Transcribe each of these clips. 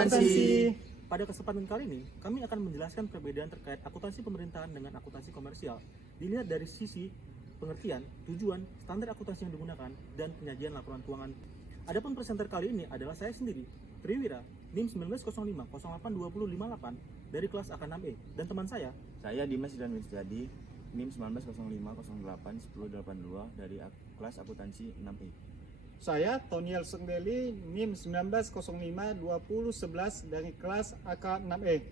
Akuntansi. Pada kesempatan kali ini, kami akan menjelaskan perbedaan terkait akuntansi pemerintahan dengan akuntansi komersial. Dilihat dari sisi pengertian, tujuan, standar akuntansi yang digunakan, dan penyajian laporan keuangan. Adapun presenter kali ini adalah saya sendiri, Triwira, NIM 1905-082058 dari kelas AK6E, dan teman saya Dimas dan Wistiadi, NIM 1905-08-1082 dari kelas akuntansi 6E. Saya Toniel Senggeli, NIM 1905-2011 dari kelas AK6E.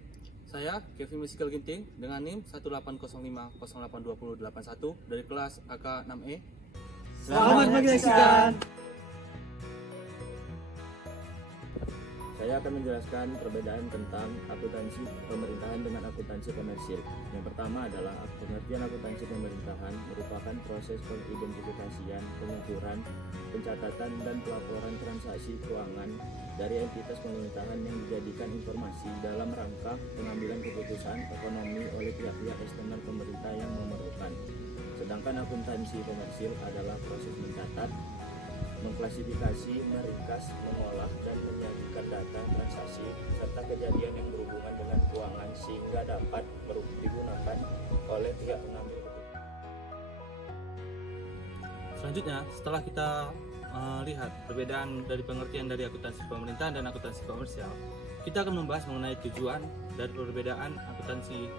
Saya Kevin Misikal Ginting dengan NIM 1805-082081 dari kelas AK6E. Selamat menyaksikan. Saya akan menjelaskan perbedaan tentang akuntansi pemerintahan dengan akuntansi komersil. Yang pertama adalah pengertian akuntansi pemerintahan merupakan proses pengidentifikasian, pengukuran, pencatatan, dan pelaporan transaksi keuangan dari entitas pemerintahan yang dijadikan informasi dalam rangka pengambilan keputusan ekonomi oleh pihak-pihak eksternal pemerintah yang memerlukan. Sedangkan akuntansi komersil adalah proses mencatat, mengklasifikasi, meringkas, mengolah, dan menyajikan data transaksi serta kejadian yang berhubungan dengan keuangan sehingga dapat digunakan oleh pihak pengambil keputusan. Selanjutnya, setelah kita lihat perbedaan dari pengertian dari akuntansi pemerintahan dan akuntansi komersial, kita akan membahas mengenai tujuan dari perbedaan akuntansi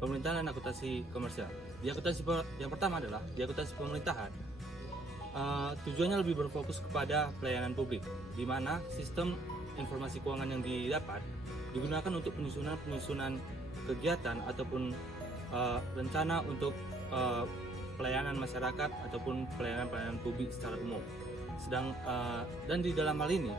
pemerintahan dan akuntansi komersial. Di akuntansi yang pertama adalah di akuntansi pemerintahan. Tujuannya lebih berfokus kepada pelayanan publik, di mana sistem informasi keuangan yang didapat digunakan untuk penyusunan kegiatan ataupun rencana untuk pelayanan masyarakat ataupun pelayanan publik secara umum. Dan di dalam hal ini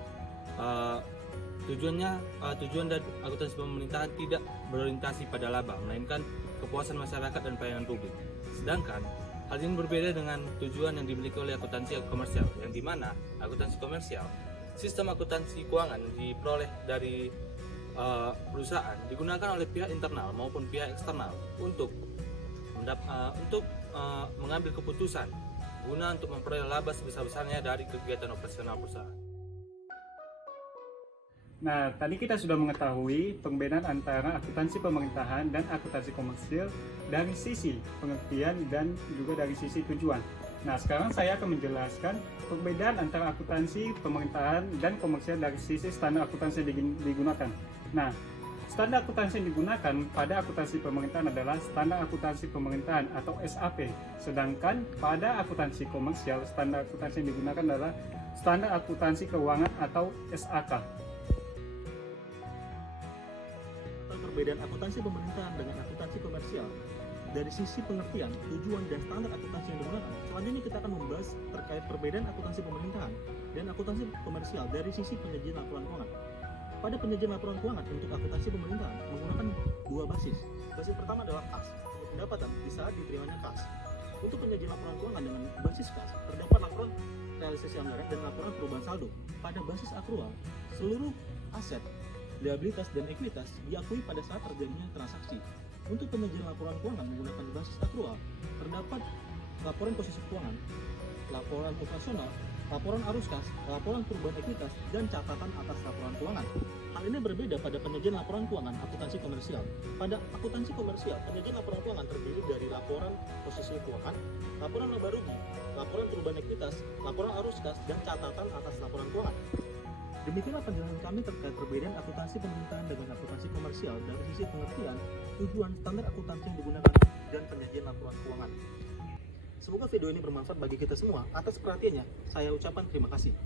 tujuan dari akuntansi pemerintahan tidak berorientasi pada laba, melainkan kepuasan masyarakat dan pelayanan publik. Sedangkan hal ini berbeda dengan tujuan yang dimiliki oleh akuntansi komersial, yang dimana akuntansi komersial, sistem akuntansi keuangan yang diperoleh dari perusahaan digunakan oleh pihak internal maupun pihak eksternal untuk mengambil keputusan guna untuk memperoleh laba sebesar-besarnya dari kegiatan operasional perusahaan. Nah, tadi kita sudah mengetahui perbedaan antara akuntansi pemerintahan dan akuntansi komersil dari sisi pengertian dan juga dari sisi tujuan. Nah, sekarang saya akan menjelaskan perbedaan antara akuntansi pemerintahan dan komersil dari sisi standar akuntansi yang digunakan. Nah, standar akuntansi yang digunakan pada akuntansi pemerintahan adalah standar akuntansi pemerintahan atau SAP. Sedangkan pada akuntansi komersial, standar akuntansi yang digunakan adalah standar akuntansi keuangan atau SAK. Perbedaan akuntansi pemerintahan dengan akuntansi komersial dari sisi pengertian, tujuan, dan standar akuntansi yang digunakan. Selanjutnya kita akan membahas terkait perbedaan akuntansi pemerintahan dan akuntansi komersial dari sisi penyajian laporan keuangan. Pada penyajian laporan keuangan untuk akuntansi pemerintahan menggunakan dua basis. Basis pertama adalah kas, pendapatan di saat diterimanya kas. Untuk penyajian laporan keuangan dengan basis kas, terdapat laporan realisasi anggaran dan laporan perubahan saldo. Pada basis akrual, seluruh aset, liabilitas, dan ekuitas diakui pada saat terjadinya transaksi. Untuk penyajian laporan keuangan menggunakan basis akrual, terdapat laporan posisi keuangan, laporan operasional, laporan arus kas, laporan perubahan ekuitas, dan catatan atas laporan keuangan. Hal ini berbeda pada penyajian laporan keuangan akuntansi komersial. Pada akuntansi komersial, penyajian laporan keuangan terdiri dari laporan posisi keuangan, laporan laba rugi, laporan perubahan ekuitas, laporan arus kas, dan catatan atas laporan keuangan. Demikianlah penjelasan kami terkait perbedaan akuntansi pemerintahan dengan akuntansi komersial dari sisi pengertian, tujuan, standar akuntansi yang digunakan, dan penyajian laporan keuangan. Semoga video ini bermanfaat bagi kita semua. Atas perhatiannya, saya ucapkan terima kasih.